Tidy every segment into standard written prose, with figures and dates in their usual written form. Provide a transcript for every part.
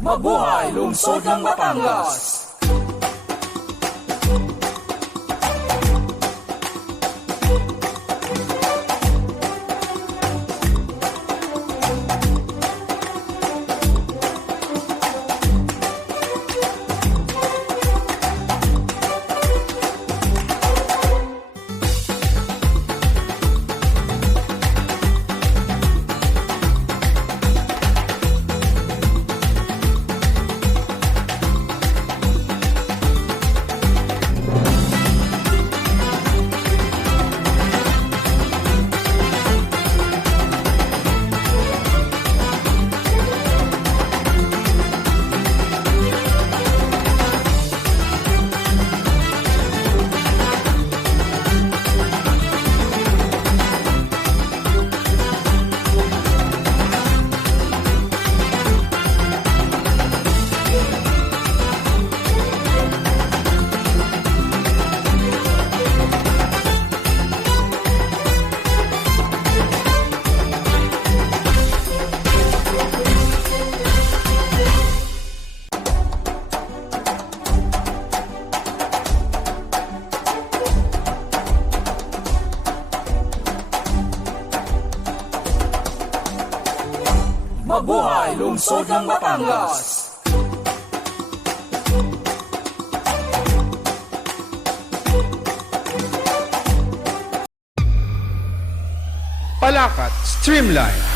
Mabuhay lungsod ng Batangas! Mabuhay lungsod ng Batangas! Palakat Streamline.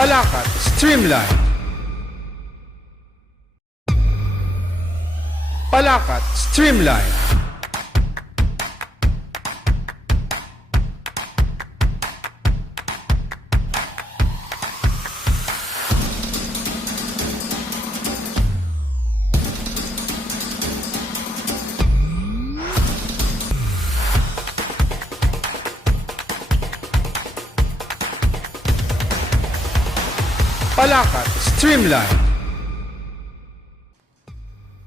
Palakat Streamline. Palakat Streamline. Palakat Streamline.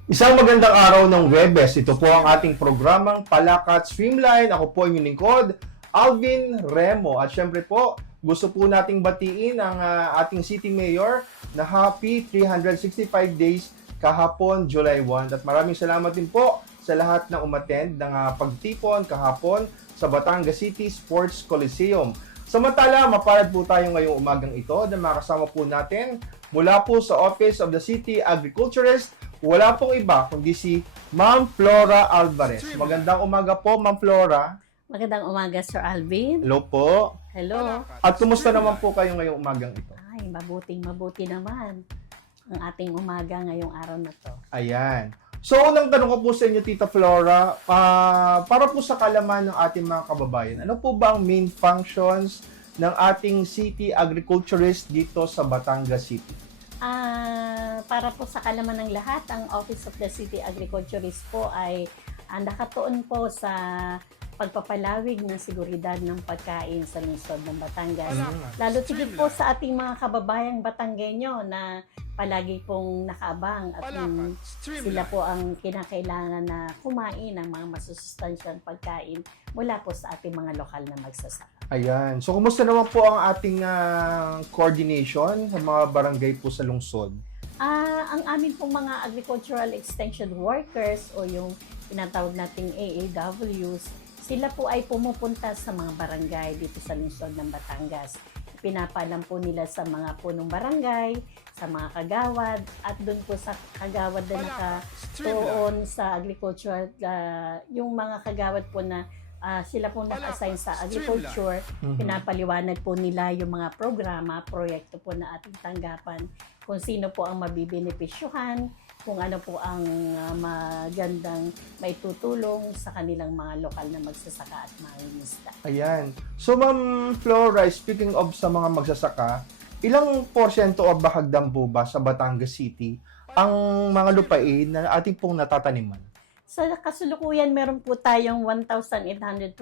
Isang magandang araw ng Webes. Ito po ang ating programang Palakat Streamline. Ako po ang inyong lingkod, Alvin Remo. At syempre po, gusto po nating batiin ang ating City Mayor na happy 365 days kahapon, July 1. At maraming salamat din po sa lahat ng umattend ng pagtipon kahapon sa Batangas City Sports Coliseum. Samantala, mapalad po tayo ngayong umagang ito na makasama po natin mula po sa Office of the City Agriculturist. Wala pong iba kundi si Ma'am Flora Alvarez. Magandang umaga po, Ma'am Flora. Magandang umaga, Sir Alvin. Hello po. Hello. At kumusta naman po kayo ngayong umagang ito? Ay, mabuti naman ang ating umaga ngayong araw na to. Ayan. So, unang tanong ko po sa inyo, Tita Flora, para po sa kalaman ng ating mga kababayan, ano po ba ang main functions ng ating City Agriculturist dito sa Batangas City? Para po sa kalaman ng lahat, ang Office of the City Agriculturist po ay nakatuon po sa pagpapalawig ng seguridad ng pagkain sa lungsod ng Batangas. Lalo tigit po sa ating mga kababayang Batanggenyo na palagi pong nakaabang at sila po ang kinakailangan na kumain ng mga masusustansyang pagkain mula po sa ating mga lokal na magsasaka. Ayan. So, kumusta naman po ang ating coordination sa mga barangay po sa lungsod? Ang amin pong mga agricultural extension workers o yung tinatawag nating AAWs, sila po ay pumupunta sa mga barangay dito sa lungsod ng Batangas. Pinapalam po nila sa mga punong barangay, sa mga kagawad, at doon po sa kagawad na nakatuon sa agriculture, yung mga kagawad po na sila po naka-assign sa agriculture, pinapaliwanag po nila yung mga programa, proyekto po na ating tanggapan, kung sino po ang mabibenepisyuhan, kung ano po ang magandang maitutulong sa kanilang mga lokal na magsasaka at mangingisda. Ayan. So, Ma'am Flora, speaking of sa mga magsasaka, ilang porsyento o bahagdan po ba sa Batangas City ang mga lupain na ating pong natataniman? Sa kasulukuyan, meron po tayong 1,821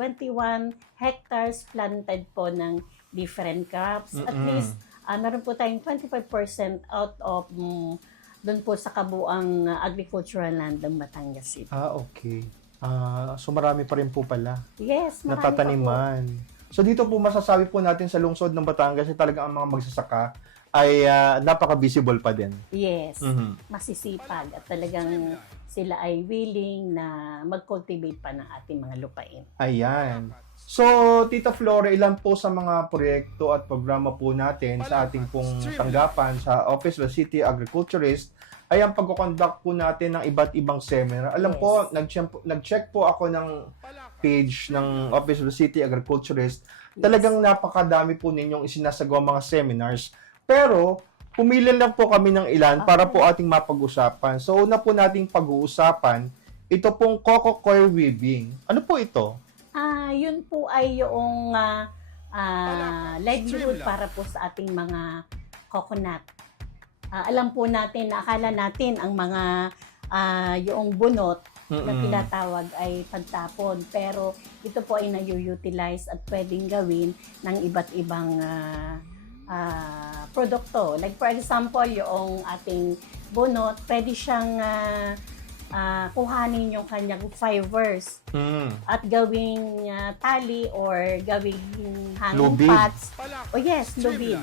hectares planted po ng different crops. At least, meron po tayong 25% out of doon po sa kabuang agricultural land ng Batangas City. Okay. So marami pa rin po pala Yes, marami pa po. natataniman. So dito po masasabi po natin sa lungsod ng Batangas ay talaga ang mga magsasaka ay napaka-visible pa din. Yes, Mhm. masisipag at talagang sila ay willing na mag-cultivate pa ng ating mga lupain. Ayan. So, Tita Flora, ilan po sa mga proyekto at programa po natin sa ating pong tanggapan sa Office of the City Agriculturist ay ang pagkoconduct po natin ng iba't ibang seminar. Alam Yes. po, nag-check po ako ng page ng Office of the City Agriculturist. Talagang napakadami po ninyong isinasagawa mga seminars. Pero, pumili lang po kami ng ilan para po ating mapag-usapan. So, una po nating pag-uusapan, ito pong coco coir weaving. Ano po ito? Yun po ay yung livelihood para po sa ating mga coconut. Alam po natin na akala natin ang mga yung bunot na tinatawag ay pagtapon. Pero ito po ay na-utilize at pwedeng gawin ng iba't ibang produkto. Like for example, yung ating bunot, pwede siyang kuhanin yung kanyang fibers at gawing tali or gawing hanging Lubid. pots. Oh yes, lubid.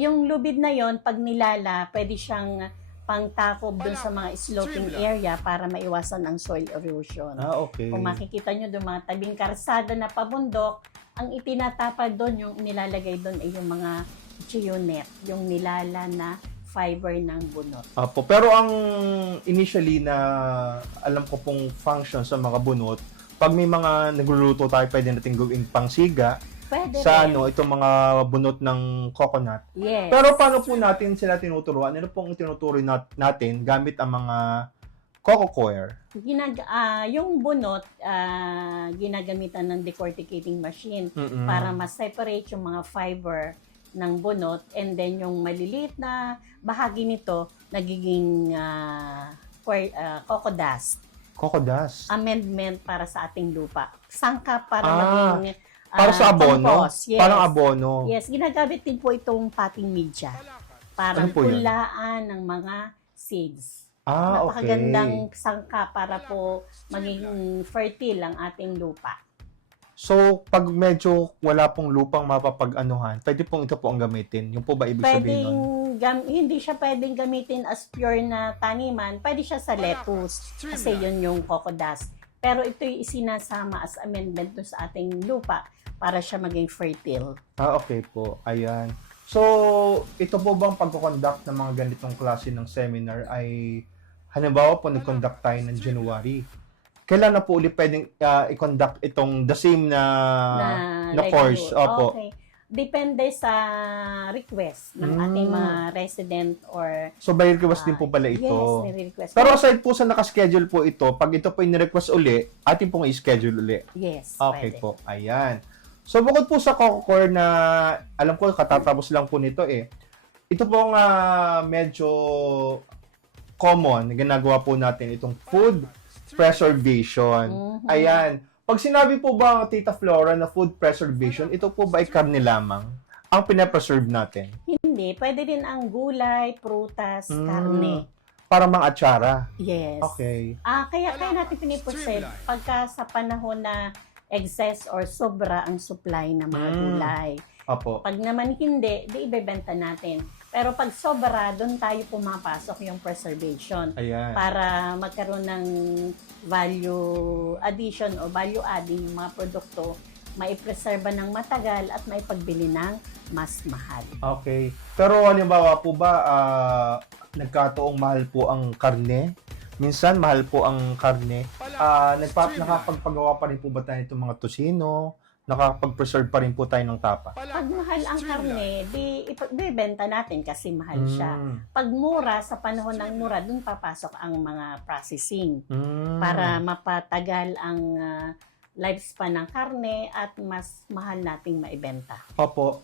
Yung lubid na yon pag nilala, pwede siyang pangtakob dun sa mga sloping area para maiwasan ang soil erosion. Okay. Kung makikita nyo doon mga tabing karsada na pabundok, ang itinatapad doon, yung nilalagay doon ay yung mga geonet, yung nilala na fiber ng bunot. Apo, pero ang initially na alam ko pong function sa mga bunot, pag may mga nagluluto tayo, pwede natin gawing pangsiga Pwede sa rin. ano, itong mga bunot ng coconut. Yes. Pero paano po natin sila tinuturuan? Ano pong tinuturo natin gamit ang mga coco coir? Yung bunot, ginagamitan ng decorticating machine para ma-separate yung mga fiber ng bunot, and then yung maliliit na bahagi nito nagiging coco dust. Coco dust. Amendment para sa ating lupa. Sangkap para Ah, maging Para sa abono? compost. Yes. Parang abono. Yes, ginagamit din po itong potting media. Parang Ano po yun? tulaan ng mga seeds. Okay. Napakagandang sangka para po maging fertile ang ating lupa. So, pag medyo wala pong lupang mapapag-anuhan, pwede pong ito po ang gamitin. Yung po ba ibig sabihin nun? Hindi siya pwedeng gamitin as pure na taniman. Pwede siya sa lettuce kasi yun yung coco dust. Pero ito'y isinasama as amendment dun sa ating lupa para siya maging fertile. Okay po. Ayan. So, ito po bang pagkoconduct ng mga ganitong klase ng seminar ay, halimbawa po, nag-conduct tayo ng January. Kailan na po ulit pwedeng i-conduct itong the same na course? livelihood. Opo. Okay. Depende sa request ng ating mga resident or So, by request din po pala ito. yes, may request. Pero aside po sa nakaschedule po ito, pag ito po i-request uli, atin pong i-schedule uli. yes, Okay pwede. po. Ayan. So, bukod po sa coco coir na, alam ko, katatapos lang po nito eh. Ito po nga medyo common na ginagawa po natin itong food preservation. Ayan. Pag sinabi po ba, Tita Flora, na food preservation, ito po ba ay karne lamang ang pinapreserve natin? Hindi, pwede din ang gulay, prutas, karne. Para mang atsara. Yes. Okay. Kaya natin pinipreserve pagka sa panahon na excess or sobra ang supply ng mga gulay. Apo. Pag naman hindi, di ibebenta natin. Pero pag sobra, doon tayo pumapasok yung preservation. Ayan. Para magkaroon ng value addition o value adding yung mga produkto, maipreserba ng matagal at maipagbili ng mas mahal. Okay. Pero halimbawa po ba, nagkataong mahal po ang karne? Minsan, mahal po ang karne. Nakapagpagawa pa rin po ba tayo itong mga tosino? Nakapag-preserve pa rin po tayo ng tapa? Pag mahal ang karne, di ibebenta natin kasi mahal siya. Pag mura, sa panahon ng mura, dun papasok ang mga processing para mapatagal ang lifespan ng karne at mas mahal nating maibenta. Opo.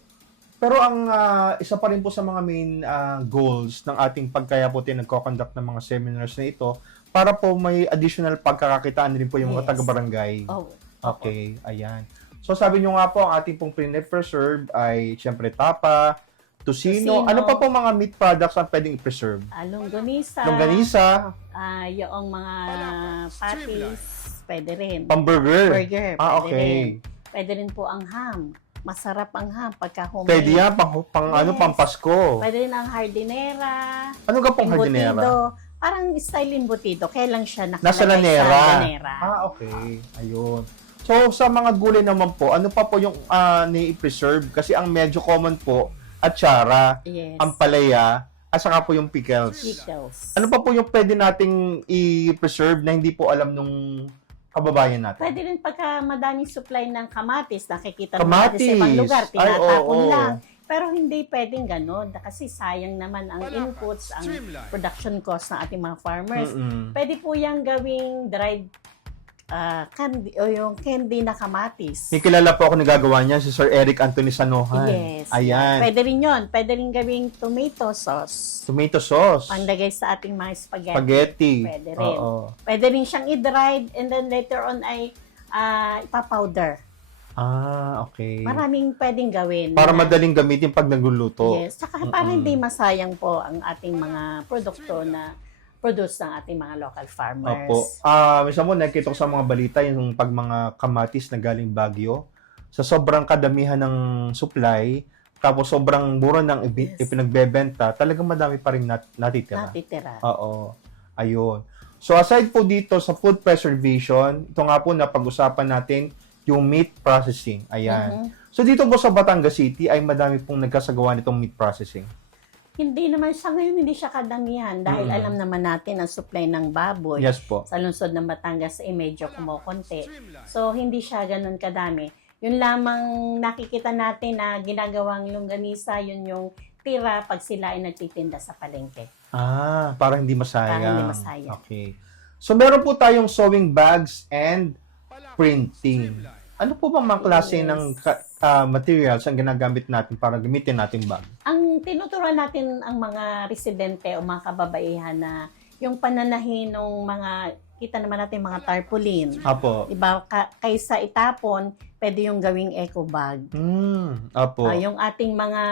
Pero ang isa pa rin po sa mga main goals ng ating pagkaya po nagko-conduct ng mga seminars na ito, para po may additional pagkakakitaan din po yung mga Yes. taga-barangay. Oh, Okay, ayan. So sabi nyo nga po, ang ating pong preserve ay syempre tapa, tocino. Tocino. Ano pa po mga meat products ang pwedeng i-preserve? longganisa. Longganisa, Yung mga patties, pwede rin. pamburger. Burger, Ah, pwede okay. rin. Pwede rin po ang ham. Masarap ang ham pagka homemade. Pwede yan, pang ano, Yes. pang Pasko. Pwede rin ang hardinera. Ano ka pong hardinera? Embutido. Parang style embutido. Kaya lang siya nakalagay Nasa lanera. sa lanera. Ah, okay. Ayun. So, sa mga gulay naman po, ano pa po yung ni-preserve? Kasi ang medyo common po, atsara, Yes. ampalaya, at saka po yung pickles. Pickles. Ano pa po yung pwede nating i-preserve na hindi po alam nung kababayan natin? Pwede rin pagka madaming supply ng kamatis, nakikita Kamatis. natin sa ibang lugar, Ay, tinatapon oo. lang. Pero hindi pwedeng ganon kasi sayang naman ang inputs, ang Streamline. production cost ng ating mga farmers. Mm-mm. Pwede po yung gawing dried candy o yung candy na kamatis. May kilala po ako nagagawa niya, si Sir Eric Anthony Sanohan. Yes. Ayan. Pwede rin yun. Pwede rin gawing tomato sauce. Tomato sauce. Panglagay sa ating mga spaghetti. Spaghetti. Pwede rin. Oo. Pwede rin siyang i-dried and then later on ay ipapowder. Ah, okay. Maraming pwedeng gawin. Para na- madaling gamitin pag nagluluto. Yes. Tsaka para hindi masayang po ang ating mga produkto na produce ng ating mga local farmers. Opo. Minsan mo, nakikita ko sa mga balita yung pag mga kamatis na galing Baguio, sa sobrang kadamihan ng supply, tapos sobrang mura ng Yes. ipinagbebenta, talagang madami pa rin natitira. Natitira. Oo. Ayun. So, aside po dito sa food preservation, ito nga po na pag-usapan natin yung meat processing. Ayan. Mhm. So, dito po sa Batangas City ay madami pong nagkasagawa nitong meat processing. Hindi naman siya ngayon, hindi siya kadamihan dahil alam naman natin ang supply ng baboy Yes po. sa lungsod ng Batangas ay medyo kumukonti. So, hindi siya ganun kadami. Yun lamang nakikita natin na ginagawang longganisa, yun yung tira pag sila ay nagtitinda sa palengke. Para hindi masayang. Para hindi masayang. Okay. So, meron po tayong sewing bags and printing. Ano po ba mga klase Yes. ng materials ang ginagamit natin para gamitin natin bag? Ang tinuturuan natin ang mga residente o mga kababaihan na yung pananahin ng mga, kita naman natin mga tarpaulin. Apo. Diba, kaysa itapon, pwede yung gawing eco bag. Apo. Yung ating mga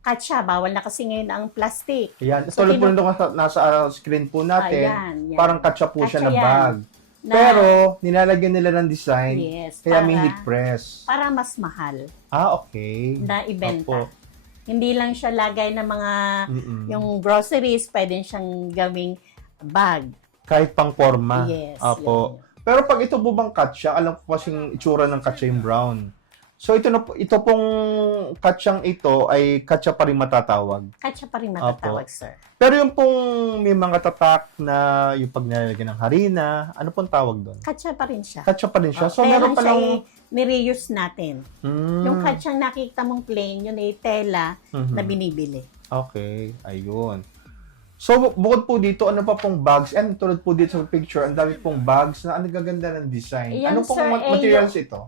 katsa, bawal na kasi ngayon ang plastic. Ayan. So, Tulad po nung nasa screen po natin, Ayan, yan. parang katsa po siya Katsa na yan. bag. Na- Pero, nilalagyan nila ng design, yes, kaya may heat press. para mas mahal Okay. na ibenta. Opo. Hindi lang siya lagay ng mga, Mm-mm. yung groceries, pwede siyang gawing bag. Kahit pang forma. Yes. Apo. yun. Pero pag ito po bang katsa, alam ko kasing itsura ng katsa yung brown. So ito pong katsyang ito ay katsa pa rin matatawag. Katsa pa rin matatawag, sir. Pero yung pong may mga tatak na yung pag nilalagyan ng harina, ano pong tawag doon? Katsa pa rin siya. Katsa pa rin siya. So Kaya meron lang pa siya lang... ni-reuse natin. Yung katsyang nakikita mong plain, yun ay tela na binibili. Okay, ayun. So, bukod po dito, ano pa pong bags? And tulad po dito sa picture, ang dami pong bags na ang gaganda ng design. Yan, Ano pong sir, materials ito?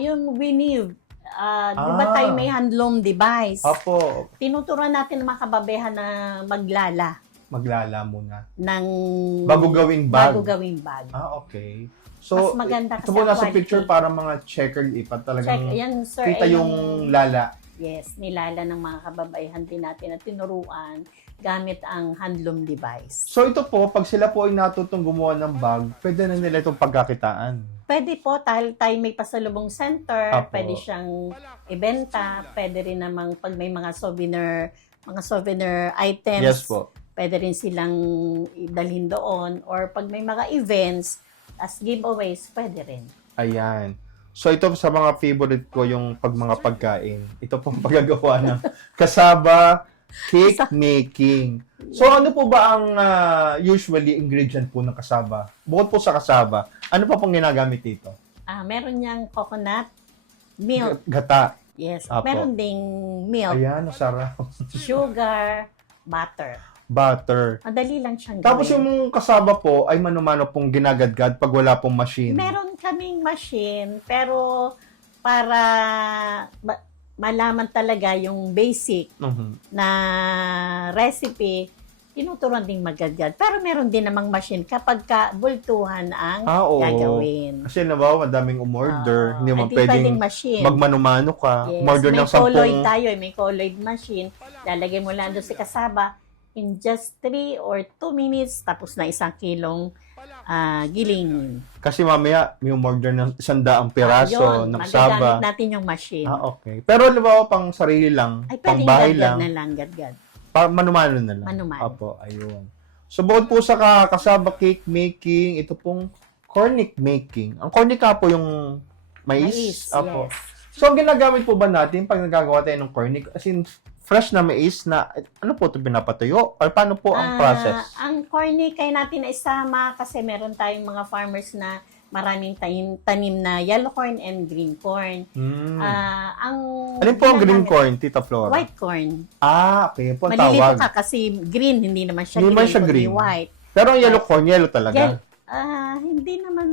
Yung weave, di ba tayo may handloom device? Apo, Tinuturuan natin ng mga kababehan na maglala muna. ng Bago gawing bag. bago gawing bag. Okay. So, Mas maganda ito kasi po ang nasa quality. picture para mga checkered ipat. Check, Talagang yan sir. kita ay yung lala. yes, nilala ng mga kababaihan din natin na tinuruan gamit ang handloom device. So, ito po, pag sila po ay natutong gumawa ng bag, pwede na nila itong pagkakitaan. Pwede po, tayo may pasalubong center, Apo. pwede siyang ibenta, pwede rin namang pag may mga souvenir items, Yes po. pwede rin silang dalhin doon, or pag may mga events, as giveaways, pwede rin. Ayan. So, ito sa mga favorite ko yung pag mga pagkain. Ito pong paggagawa ng kasaba cake making. So, ano po ba ang usually ingredient po ng kasaba? Bukod po sa kasaba, ano pa pong ginagamit dito? Meron niyang coconut milk. Gata. Yes. Apo. Meron ding milk, Ayan, masarap. sugar, butter. Butter. Madali lang siyang Tapos gawin. yung kasaba po ay mano-mano pong ginagadgad pag wala pong machine. Meron kaming machine, pero para malaman talaga yung basic Mhm. na recipe, tinuturuan ding magadgad. Pero meron din namang machine kapag bultuhan ang Oo. gagawin. Kasi nabawa, madaming umorder. Hindi mo Hindi pwedeng pwedeng machine. magmano-mano ka. Yes, Umorder may ng colloid 10. tayo, may colloid machine. Lalagay mo lang doon sa kasaba. In just 3 or 2 minutes, tapos na 1 kilong giling. Kasi mamaya, may umorder ng 100 piraso Yun, ng magagamit saba. natin yung machine. Okay. Pero nabawa, pang sarili lang, Ay, pang pwedeng bahay gadgad lang, na lang, gadgad. mano-mano na lang. Mano-mano. Apo, ayun. So, bukod po sa kasaba cake making, ito pong cornic making. Ang cornic po yung mais. Apo. Yes. So, ang ginagamit po ba natin pag nagagawa tayo ng cornic? As in, fresh na mais na, ano po ito pinapatuyo? Or paano po ang process? Ang cornic kaya natin na isama kasi meron tayong mga farmers na maraming tanim na yellow corn and green corn. Ang Alin po ang green ginagamit- corn, Tita Flora? White corn. Okay po ang Malilito tawag. ka kasi green, hindi naman siya Hindi green, naman siya kundi green. white. Pero ang yellow corn, yellow talaga. Hindi naman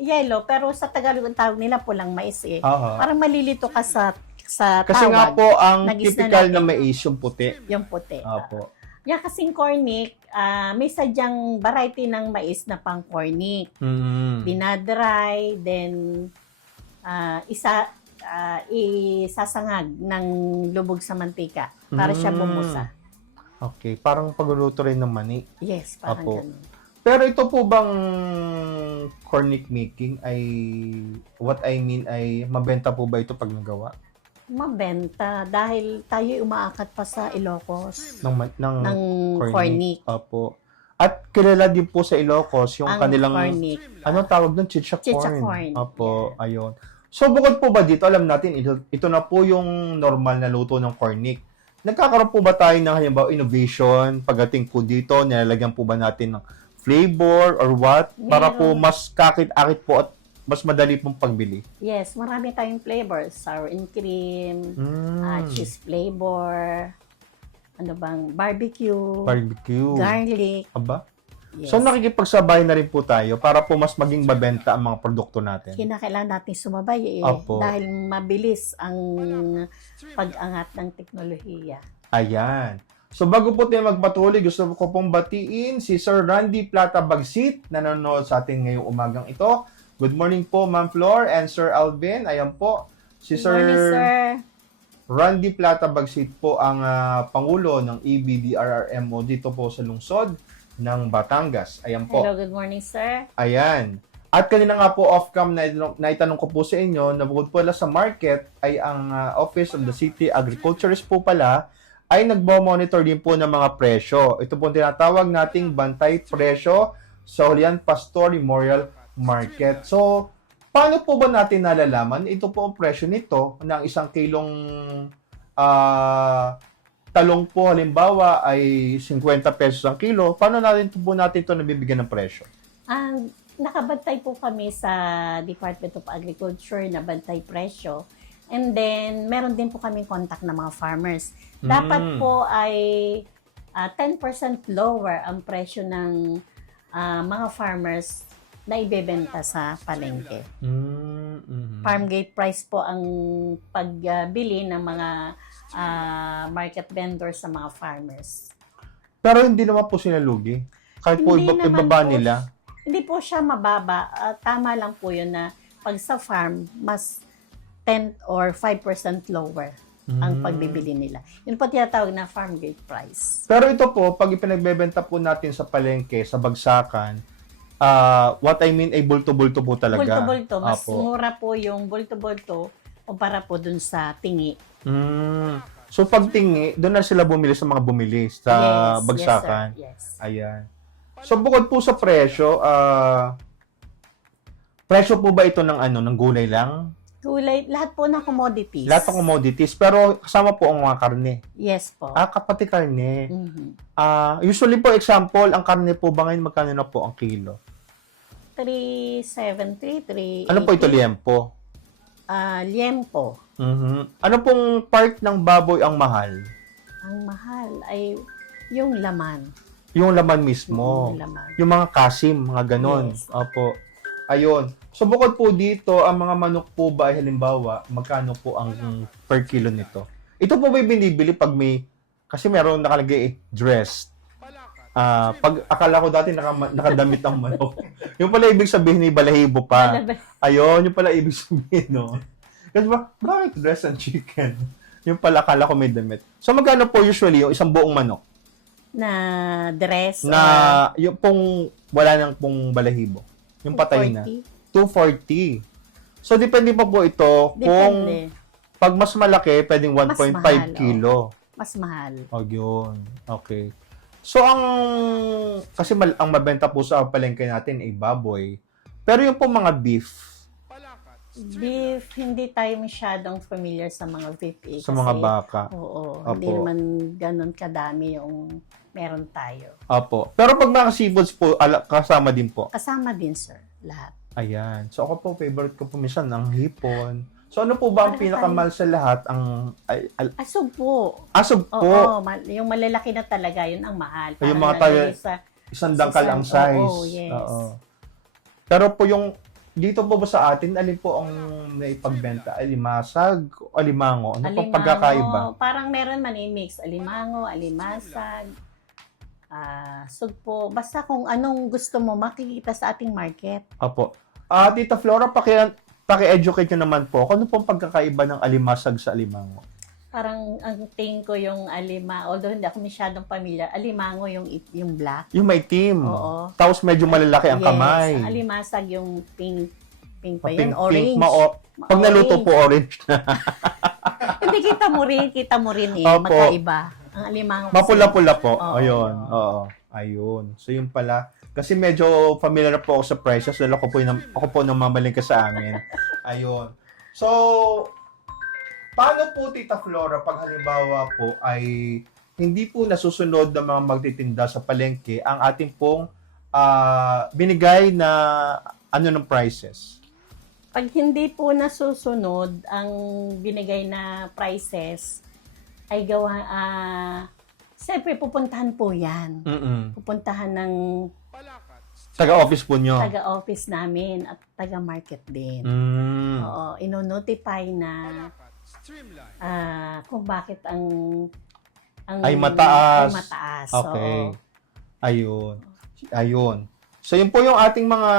yellow, pero sa Tagalog ang tawag nila pulang mais eh. Aha. Parang malilito ka sa Kasi tawag, nga po, ang Nagis na typical na natin. mais yung puti. yung puti. Apo. Yan kasing cornic, may sadyang variety ng mais na pang cornic. Binadry, then isasangag ng lubog sa mantika para siya bumusa. Okay, parang pagluluto rin ng mani. Yes, parang Apo. ganun. Pero ito po bang cornic making ay, what I mean ay, mabenta po ba ito pag nagawa? Mabenta dahil tayo umaakat pa sa Ilocos ng cornic. cornic. Apo. At kilala din po sa Ilocos yung Ang kanilang, cornic. anong tawag doon? Chicha Chicha corn. corn. Apo, ayun. So, bukod po ba dito, alam natin, ito na po yung normal na luto ng cornic. Nagkakaroon po ba tayo ng halimbawa innovation pagdating po dito? Nilalagyan po ba natin ng flavor or what? Para po Meron. mas kakit-akit po at mas madali pong pagbili. Yes, marami tayong flavors. Sour and cream, cheese flavor, ano bang, barbecue, Barbecue. garlic. Aba? Yes. So, nakikipagsabay na rin po tayo para po mas maging mabenta ang mga produkto natin. Kinakailangan natin sumabay Opo. dahil mabilis ang pag-angat ng teknolohiya. Ayan. So, bago po tayo magpatuloy, gusto ko pong batiin si Sir Randy Plata Bagsit na nanonood sa atin ngayong umagang ito. Good morning po, Ma'am Flor and Sir Alvin. Ayan po. Si Good morning, sir. Randy Plata Bagsit po ang Pangulo ng EBDRRMO dito po sa lungsod ng Batangas. Ayan po. Hello, good morning, sir. Ayan. At kanina nga po off-cam na itanong ko po sa inyo na bukod po sa market ay ang Office of the City Agriculturist po pala ay nagbo-monitor din po ng mga presyo. Ito po tinatawag nating bantay presyo sa Julian Pastor Memorial Market. So, paano po ba natin nalalaman? Ito po ang presyo nito ng 1 kilong talong po halimbawa ay 50 pesos ang kilo. Paano natin po natin ito nabibigyan ng presyo? Nakabantay po kami sa Department of Agriculture na bantay presyo. And then, meron din po kami contact ng mga farmers. Dapat po ay 10% lower ang presyo ng mga farmers na ibebenta sa palengke. Farm gate price po ang pagbili ng mga market vendors sa mga farmers. Pero hindi naman po sila lugi. Kahit po Hindi naman ibaba po nila. Hindi po siya mababa. Tama lang po yun na pag sa farm, mas 10 or 5% lower ang pagbibili nila. Yun po tinatawag na farm gate price. Pero ito po, pag ipinagbebenta po natin sa palengke, sa bagsakan, what I mean ay bulto-bulto po talaga. Bulto-bulto. Mas Apo. mura po yung bulto-bulto kumpara po dun sa tingi. So pag tingi, doon na sila bumili sa mga bumili sa bagsakan. Yes, sir. Yes. Ayan. So bukod po sa presyo, presyo po ba ito ng ng gulay lang? Gulay, lahat po ng commodities. Lahat ng commodities, pero kasama po ang mga karne. Yes po. Kapati karne. Mhm. Usually po, example, ang karne po ba ngayon, magkano na po ang kilo? 370, 380. Ano po ito, liempo? Liempo. Ano pong part ng baboy ang mahal? Ang mahal ay yung laman. Yung laman mismo. Yung laman. Yung mga kasim, mga ganon. Yes. Opo. Ayun. So, bukod po dito, ang mga manok po ba, ay halimbawa, magkano po ang per kilo nito? Ito po ba binibili pag may, kasi meron nakalagay dressed. Pag akala ko dati nakadamit ang manok. Yung pala ibig sabihin ni balahibo pa. Ayun, yung pala ibig sabihin, no? Kasi bakit dress and chicken? Yung pala akala ko may damit. So magkano po usually yung isang buong manok? Na dress. Na yung pong wala nang pong balahibo. Yung patay na. 240. So depende pa po ito kung Depende. pag mas malaki, pwedeng 1.5 mahal, kilo. Mas mahal. Oh, yun. Okay. So, kasi ang mabenta po sa palengke natin ay baboy. Pero yung po mga beef. Beef, hindi tayo masyadong familiar sa mga beef. Sa mga baka. Oo. Opo. Hindi naman ganun kadami yung meron tayo. Opo. Pero pag mga seafoods po, kasama din po. Kasama din, sir. Lahat. Ayan. So, ako po, favorite ko po minsan ang hipon. So, ano po ba ang Pareho pinakamahal sa lahat? Ang Asog po. asog po. Oo, yung malalaki na talaga, yun ang mahal. Yung Parang mga tayo, nalagay sa isang dangkal ang size. Oo, yes. Oo. Pero po yung dito po ba sa atin, alin po ang naipagbenta? Alimasag o alimango? Ano po pagkakaiba? Parang meron man mix. Alimango, alimasag, sugpo. Basta kung anong gusto mo, makikita sa ating market. Opo. Tita Flora, paki-educate nyo naman po. Ano pong pagkakaiba ng alimasag sa alimango? Parang ang tingin ko yung although hindi ako masyadong familiar, alimango yung black. Yung may team. Oo. Tapos medyo malalaki ang kamay. Ang alimasag yung pink pa Pink, yun, orange. Pag naluto po, orange na. Hindi, kita mo rin Opo. magkaiba. Ang alimango kasi- Mapula-pula po. Oo. Ayun. Oo. Ayun. So, yun pala. Kasi medyo familiar po ako sa prices dahil ako po namamalingka sa amin. Ayun. So, paano po, Tita Flora, pag halimbawa po ay hindi po nasusunod ng mga magtitinda sa palengke ang ating pong binigay na ng prices? Pag hindi po nasusunod ang binigay na prices, ay siyempre pupuntahan po yan. Pupuntahan ng Taga-office po nyo? taga-office namin at taga-market din. Mm. Oo, ino-notify na kung bakit ang Ay mataas. Ay mataas. Okay. Oo. Ayun. So, yun po yung ating mga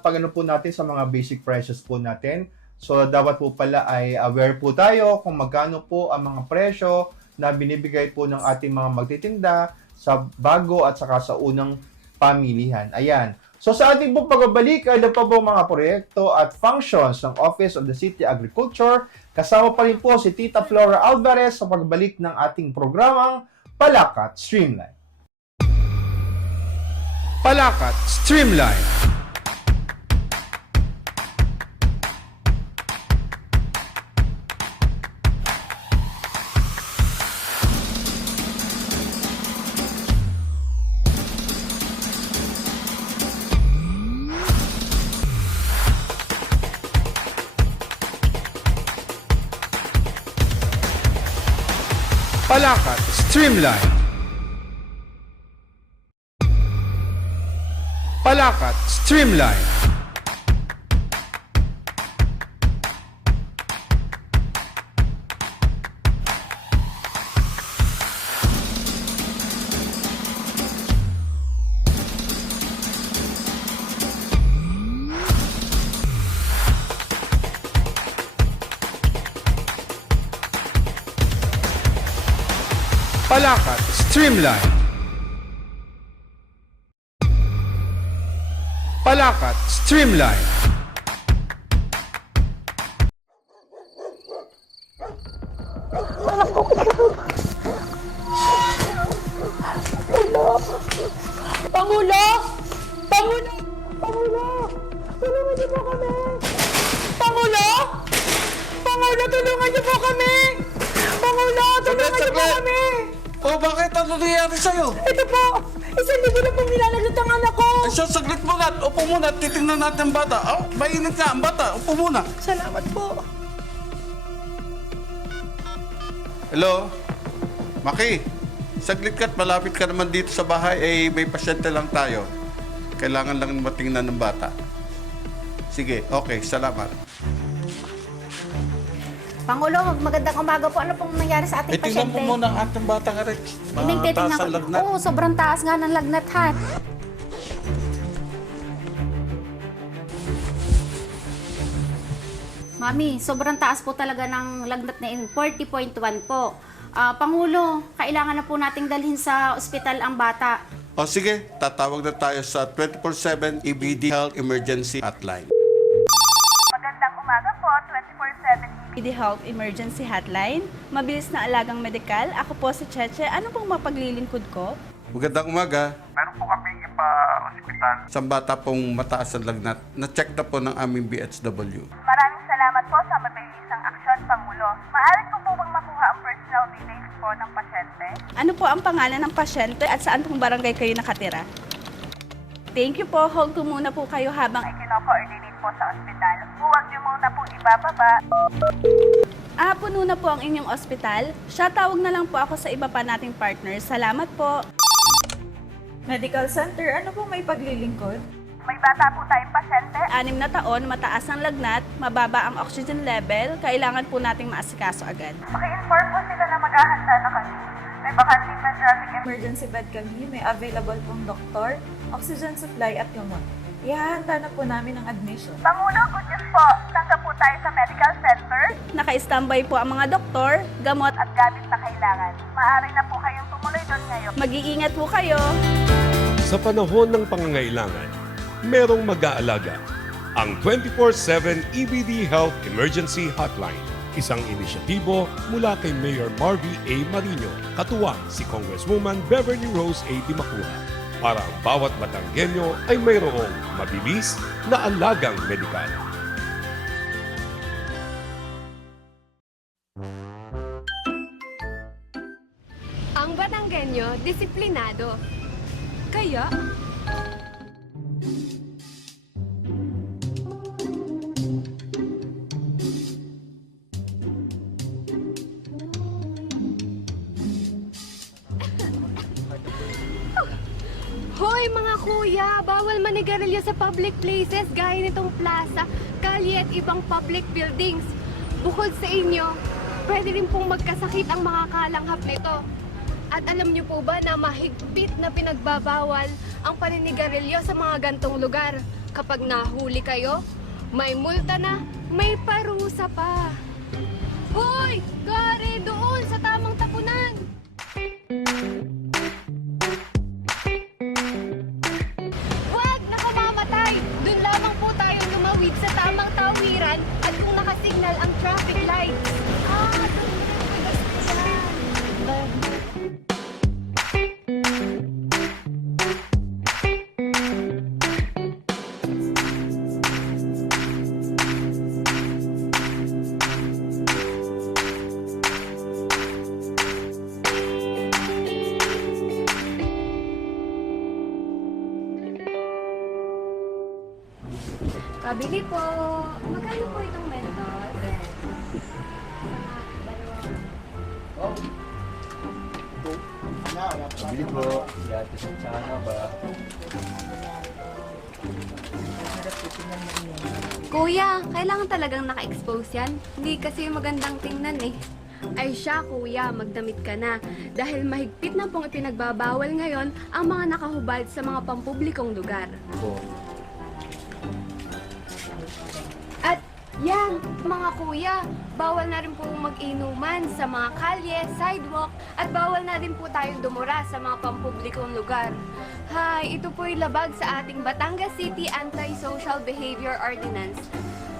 pag-ano po natin sa mga basic prices po natin. So, dapat po pala ay aware po tayo kung magkano po ang mga presyo na binibigay po ng ating mga magtitinda sa bago at saka sa unang pamilihan. Ayan. So, sa ating pong pagbabalik ay pa po mga proyekto at functions ng Office of the City Agriculture. Kasama pa rin po si Tita Flora Alvarez sa pagbalik ng ating programang Palakat Streamline. Palakat Streamline. Palakat Streamline. Palakat Streamline. Palakat Streamline. Palakat Streamline. Pangulo! Pangulo! Pangulo! Tulungan niyo po kami! Pangulo! Pangulo, tulungan niyo po kami! Pangulo, tulungan niyo po kami! Bakit? Ano nangyayari sa'yo? Ito po! 1,000 na pong nilalagot ang anak ko! Saglit mo na. Upo muna. Titingnan natin ang bata. Mainit nga ang bata. Upo muna. Salamat po! Hello? Maki, saglit ka't malapit ka naman dito sa bahay, may pasyente lang tayo. Kailangan lang matingnan ng bata. Sige, okay, salamat. Pangulo, magandang umaga po. Ano pong nangyari sa ating Tingnan pasyente? mo muna ang ating batang Rex. Titingnan Mataas ang lagnat. Oo, sobrang taas nga ng lagnat, ha? Mami, sobrang taas po talaga ng lagnat na 40.1 po. Pangulo, kailangan na po nating dalhin sa ospital ang bata. O sige, tatawag na tayo sa 24/7 EBD Health Emergency Hotline. Magandang umaga po, 24/7 EBD Health Emergency Hotline. Mabilis na alagang medikal. Ako po si Cheche. Ano pong mapaglilingkod ko? Magandang umaga. Meron po kaming ipa-hospital. Sa bata pong mataas ang lagnat, na-check na po ng aming BHW. Maraming salamat po sa mabilisang aksyon, Pangulo. Maaari ko po bang makuha ang personal details po ng pasyente? Ano po ang pangalan ng pasyente at saan pong barangay kayo nakatira? Thank you po. Hold ko muna po kayo habang i-coordinate po sa ospital. Huwag niyo muna po ibababa. Puno na po ang inyong ospital. Siya, tawag na lang po ako sa iba pa nating partners. Salamat po. Medical Center, ano pong may paglilingkod? May bata po tayong pasyente. 6 na taon, mataas ang lagnat, mababa ang oxygen level, kailangan po nating maasikaso agad. Paki-inform po sila na mag-ahanda na kami. May vacancy pediatric Emergency bed kami, may available pong doktor, oxygen supply at gamot. Ihahanda na po namin ang admission. Pangulo, good news po. Tanggap po tayo sa medical center. Naka-standby po ang mga doktor, gamot at gamit na kailangan. Maaari na po kayong tumuloy doon ngayon. Mag-iingat po kayo. Sa panahon ng pangangailangan, merong mag-aalaga. Ang 24/7 EBD Health Emergency Hotline. Isang inisyatibo mula kay Mayor Marvy A. Marino, katuwang si Congresswoman Beverly Rose A. Dimacuja, para ang bawat Batanggenyo ay mayroong mabilis na alagang medikal. Ang Batanggenyo, disiplinado. Kaya, Hoy mga kuya, bawal manigarilyo sa public places gaya nitong plaza, kalye at ibang public buildings. Bukod sa inyo, pwede rin pong magkasakit ang mga kalanghap nito. At alam niyo po ba na mahigpit na pinagbabawal ang paninigarilyo sa mga gantong lugar? Kapag nahuli kayo, may multa na, may parusa pa. Hoy! Gare, doon sa tamang tapunan! Huwag nakamamatay! Doon lamang po tayong lumawid sa tamang tawiran at kung nakasignal ang traffic lights. Doon Pabili po. Magkano po itong mentos? Bili po. Yate sa tsana ba? Kuya, kailangan talagang naka-expose yan. Hindi kasi magandang tingnan eh. Ay siya, kuya, magdamit ka na. Dahil mahigpit na pong ipinagbabawal ngayon ang mga nakahubad sa mga pampublikong lugar. At yan, mga kuya, bawal na rin po mag-inuman sa mga kalye, sidewalk, at bawal na rin po tayong dumura sa mga pampublikong lugar. Hay, ito po'y labag sa ating Batangas City Anti-Social Behavior Ordinance.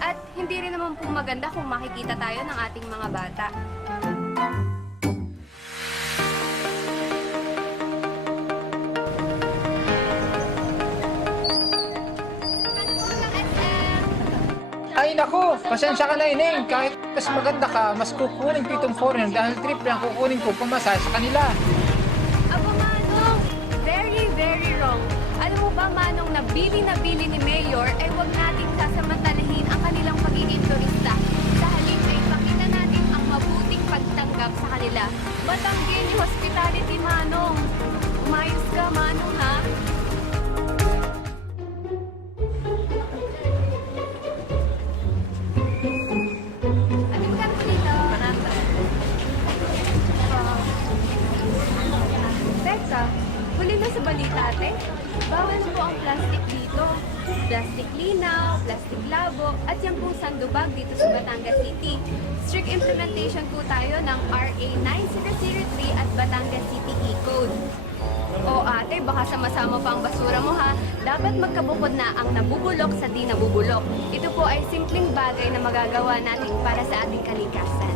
At hindi rin naman po maganda kung makikita tayo ng ating mga bata. Ay nako, pasensya ka na Ineng. Kahit mas maganda ka, mas kukunin ko itong foreigner dahil triple ang kukunin ko pamasahe sa kanila. Aba, Manong, very, very wrong. Alam mo ba, Manong, na bili ni Mayor, ay huwag nating sasamantalahin ang kanilang pagiging turista. Sa halip ay pakita natin ang mabuting pagtanggap sa kanila. Batanggenyo Hospitality, Manong. Umayos ka, Manong, ha? Ate, magkano po dito? ambag dito sa Batangas City. Strict implementation po tayo ng RA 9003 at Batangas City E-Code. O ate, baka sama-sama pa ang basura mo ha. Dapat magkabukod na ang nabubulok sa di nabubulok. Ito po ay simpleng bagay na magagawa natin para sa ating kalikasan.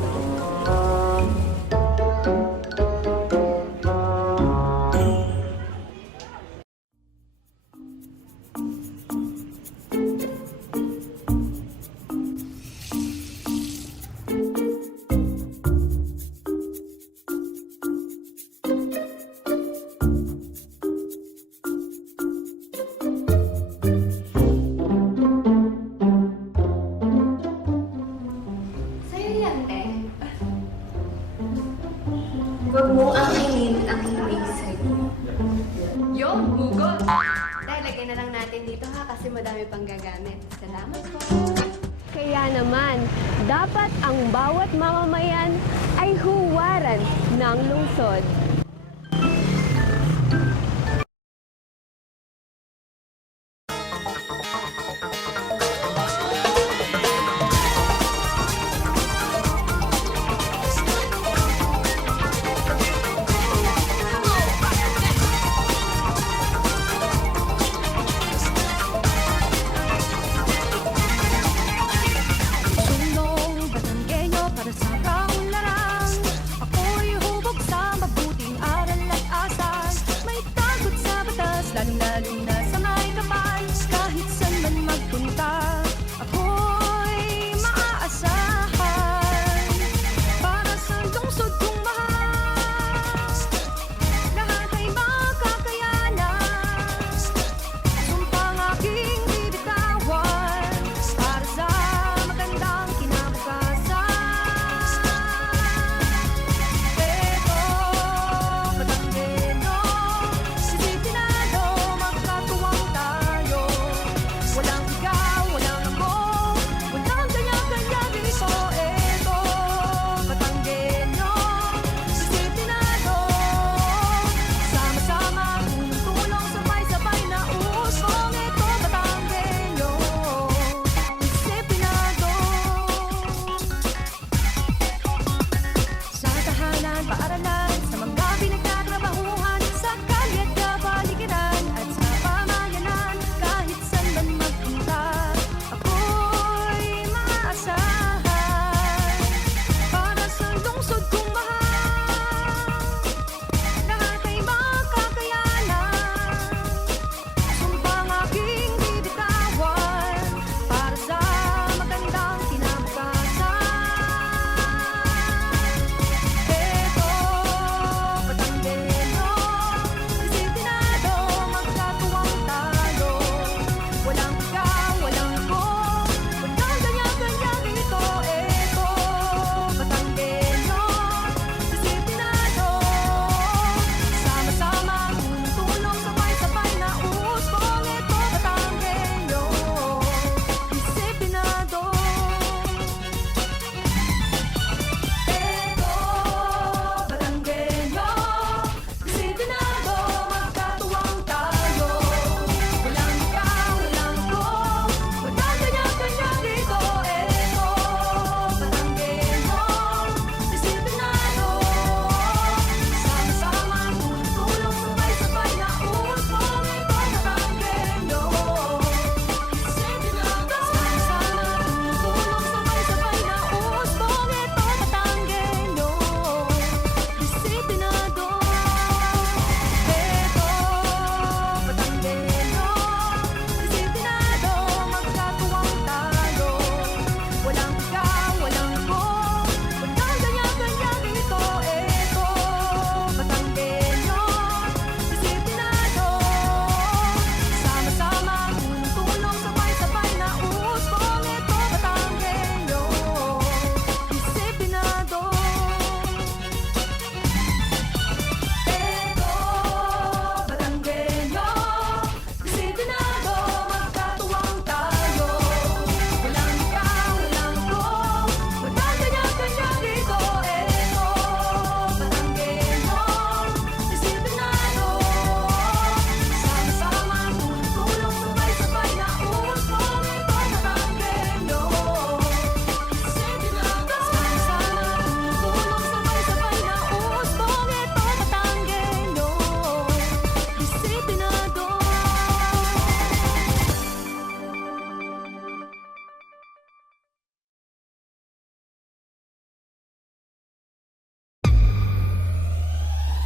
Sa'yo yan, te. Huwag mo anginin ang hindi sa'yo. Yung hugot! Te, lagyan na lang natin dito ha kasi madami pang gagamit. Salamat po. Kaya naman, dapat ang bawat mamamayan ay huwaran ng lungsod. Sundong Batanggenyo para sa kaunlaran. Ako'y hubog sa mabuti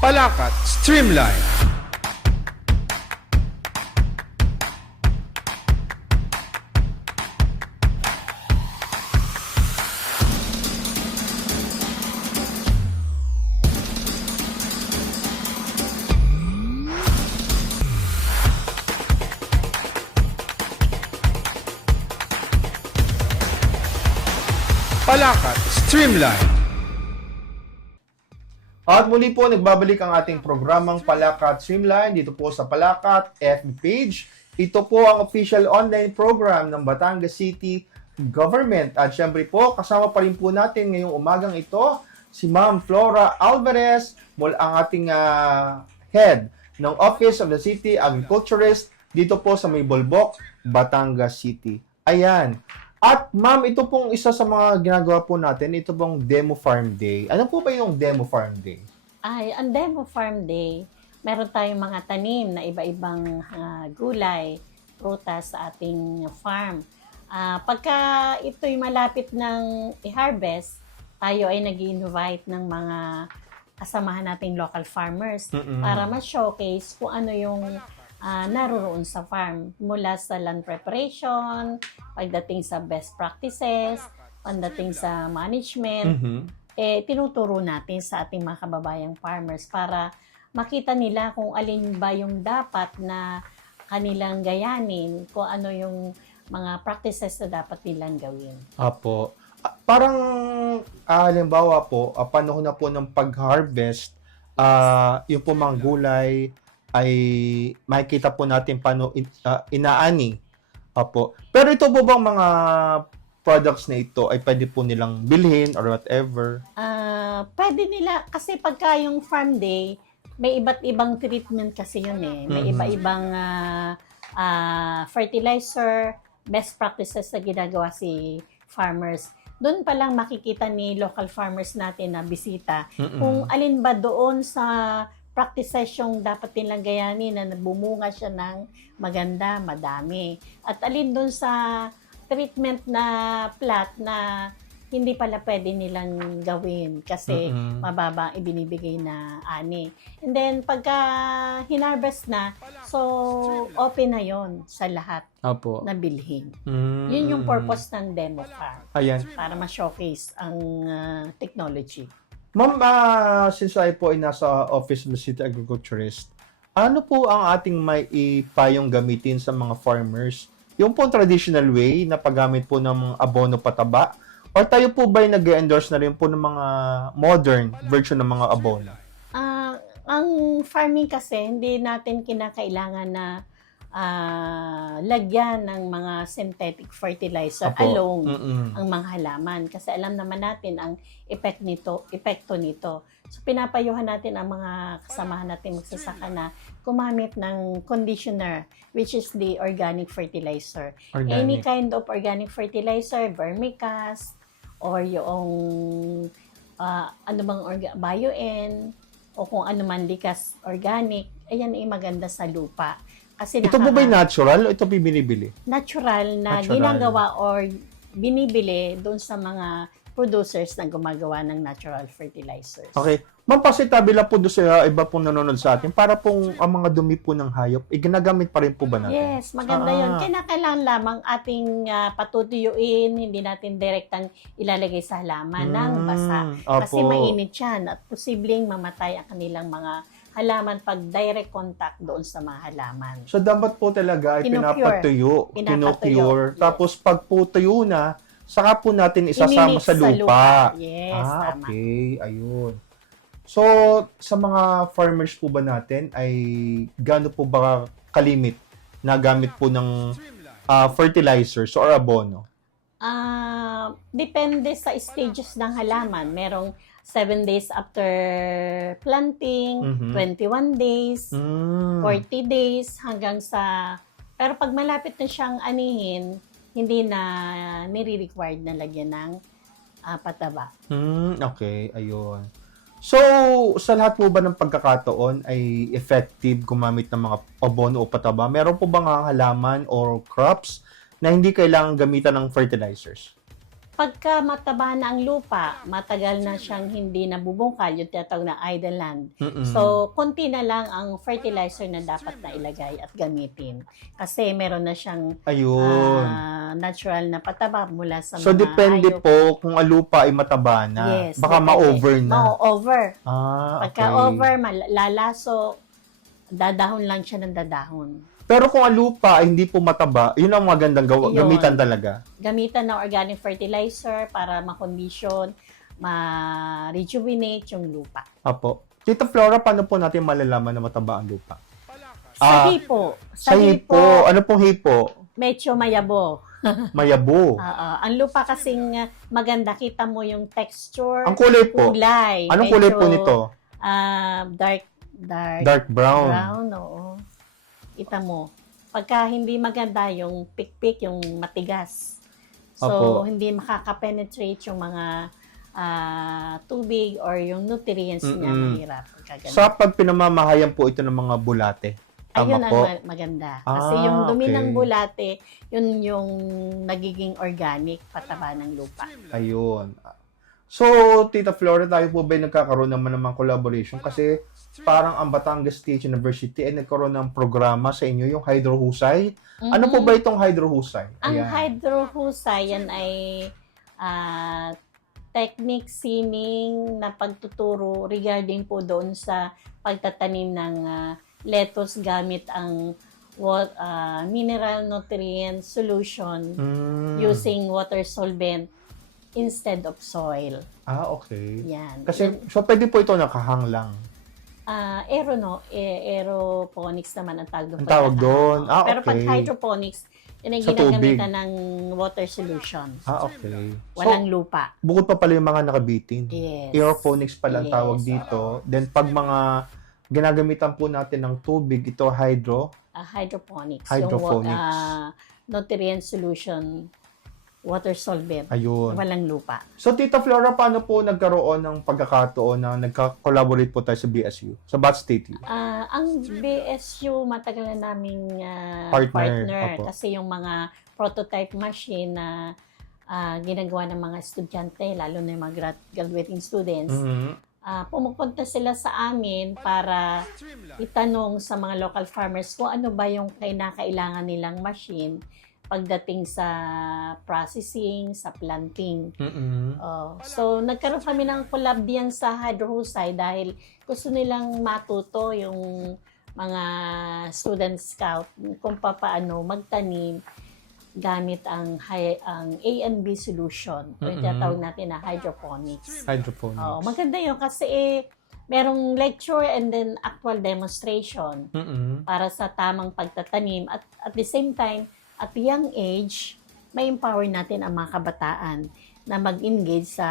Palakat Streamline. Palakat Streamline. At muli po, nagbabalik ang ating programang Palakat Streamline dito po sa Palakat FB page. Ito po ang official online program ng Batangas City Government. At syempre po, kasama pa rin po natin ngayong umagang ito si Ma'am Flora Alvarez, mula ang ating head ng Office of the City Agriculturist dito po sa May Bolbok, Batangas City. Ayan. At ma'am, ito pong isa sa mga ginagawa po natin, ito pong Demo Farm Day. Ano po ba yung Demo Farm Day? Ang Demo Farm Day, meron tayong mga tanim na iba-ibang gulay, prutas sa ating farm. Pagka ito'y malapit ng i-harvest, tayo ay nag-invite ng mga kasamahan nating local farmers para ma-showcase kung ano yung naroroon sa farm. Mula sa land preparation, pagdating sa best practices, pagdating sa management, tinuturo natin sa ating mga kababayang farmers para makita nila kung alin ba yung dapat na kanilang gayanin, kung ano yung mga practices na dapat nilang gawin. Apo. Parang, halimbawa po, panahon na po ng pag-harvest, yung po mga gulay, ay makikita po natin paano inaani. Apo. Pero ito po bang mga products na ito ay pwede po nilang bilhin or whatever? Pwede nila, kasi pagka yung farm day, may iba't ibang treatment kasi yun eh. May iba-ibang fertilizer, best practices na ginagawa si farmers. Doon pa lang makikita ni local farmers natin na bisita kung alin ba doon sa practices yung dapat nilang gayanin na bumunga siya ng maganda, madami. At alin doon sa treatment na plat na hindi pala pwede nilang gawin kasi mababa ang ibinibigay na ani. And then, pagka hinarvest na, so open na yon sa lahat na bilhin. Yun yung purpose ng demo farm. Ayan. Para ma-showcase ang technology. Ma'am, since I po ay nasa Office of the City Agriculturist, ano po ang ating may ipayong gamitin sa mga farmers? Yung po traditional way na paggamit po ng abono pataba? Or tayo po ba ay nag-endorse na rin po ng mga modern version ng mga abono? Ang farming kasi, hindi natin kinakailangan na lagyan ng mga synthetic fertilizer alone ang mga halaman. Kasi alam naman natin ang epekto nito. So, pinapayuhan natin ang mga kasamahan natin magsasaka na gumamit ng conditioner, which is the organic fertilizer. Any kind of organic fertilizer, vermicast, or yung bio-N, o kung ano man likas organic, ayan ay maganda sa lupa. Kasi ito po ba natural o ito po binibili? Natural na ginagawa or binibili doon sa mga producers na gumagawa ng natural fertilizers. Okay. Ma'am, pasitabi lang po doon sa iba pong nanonood sa atin para pong ang mga dumi po ng hayop, ginagamit pa rin po ba natin? Yes, maganda yun. Kinakailangan lamang ating patutuyuin, hindi natin direktang ilalagay sa halaman ng basa. Kasi mainit yan at posibleng mamatay ang kanilang mga halaman pag direct contact doon sa mga halaman. So, dapat po talaga ay pinapatuyo. Yes. Tapos, pag po tuyo na, saka po natin isasama sa lupa. Yes, tama. Okay. Ayun. So, sa mga farmers po ba natin, ay gaano po ba kalimit na gamit po ng fertilizers or abono? Depende sa stages ng halaman. Merong 7 days after planting, 21 days, 40 days, hanggang sa... Pero pag malapit na siyang anihin, hindi na nire-required na lagyan ng pataba. Okay, ayun. So, sa lahat po ba ng pagkakataon ay effective gumamit ng mga abono o pataba? Meron po bang halaman or crops na hindi kailangan gamitan ng fertilizers? Pagka mataba na ang lupa, matagal na siyang hindi nabubungkal, yung tinatawag na idle land. So, konti na lang ang fertilizer na dapat na ilagay at gamitin. Kasi meron na siyang Ayun. natural na pataba mula sa So, mga depende hayop. po kung ang lupa ay mataba na. Yes, Baka depende. ma-over na. Ma-over. Ah, Pagka okay. over, lalaso, dadahon lang siya ng dadahon. Pero kung ang lupa ay hindi po mataba, yun ang magandang Yun. gamitan talaga. Gamitan ng organic fertilizer para ma-condition, ma-rejuvenate yung lupa. Apo. Tita Flora, paano po natin malalaman na mataba ang lupa? Sa hipo. Sa hipo. Ano pong hipo? Medyo mayabo. Mayabo. Ang lupa kasing maganda, kita mo yung texture, Ang kulay po. kulay. Anong kulay po nito? Dark Brown. brown, oo. Kita mo. Pagka hindi maganda, yung pikpik, yung matigas. So, Opo. hindi makaka-penetrate yung mga tubig or yung nutrients niya, mahirap. Sa pag pinamamahayan po ito ng mga bulate. Tama Ayun po. ang maganda. Kasi yung dumi okay. ng bulate, yun yung nagiging organic pataba ng lupa. Ayun. So, Tita Flora, tayo po ba nagkakaroon naman ng collaboration? Kasi parang ang Batangas State University ay nagkaroon ng programa sa inyo, yung hydrohusay. Ano po ba itong hydrohusay? Ang Ayan. hydrohusay, yan ay technique seaming na pagtuturo regarding po doon sa pagtatanim ng lettuce gamit ang mineral nutrient solution using water solvent instead of soil. Ah, okay. Yan. Kasi, so pwede po ito nakahang lang. Aeroponics naman ang tawag doon. Ang tawag doon. Ah, Pero pag okay. hydroponics, yun ay Sa tubig. ginagamitan ng water solution. Ah, okay. Walang lupa. Bukod pa pala yung mga nakabitin. Yes. Aeroponics pala ang tawag Yes. dito. Then, pag mga ginagamitan po natin ng tubig, ito Hydroponics. Hydroponics. Yung nutrient solution, water solvent. Ayun. Walang lupa. So, Tita Flora, paano po nagkaroon ng pagkakataon na nagka-collaborate po tayo sa BSU? Sa Bat State U? Ang BSU, matagal na naming Partner. Opo. kasi yung mga prototype machine na ginagawa ng mga estudyante, lalo na yung mga graduating students, pumupunta sila sa amin para itanong sa mga local farmers kung ano ba yung kinakailangan nilang machine pagdating sa processing, sa planting. So, nagkaroon kami ng collab diyan sa hydrohusay dahil gusto nilang matuto yung mga student scout kung paano magtanim gamit ang A and B solution. Yung tinatawag natin na hydroponics. Hydroponics. Maganda yun kasi merong lecture and then actual demonstration para sa tamang pagtatanim at the same time, at young age, may empower natin ang mga kabataan na mag-engage sa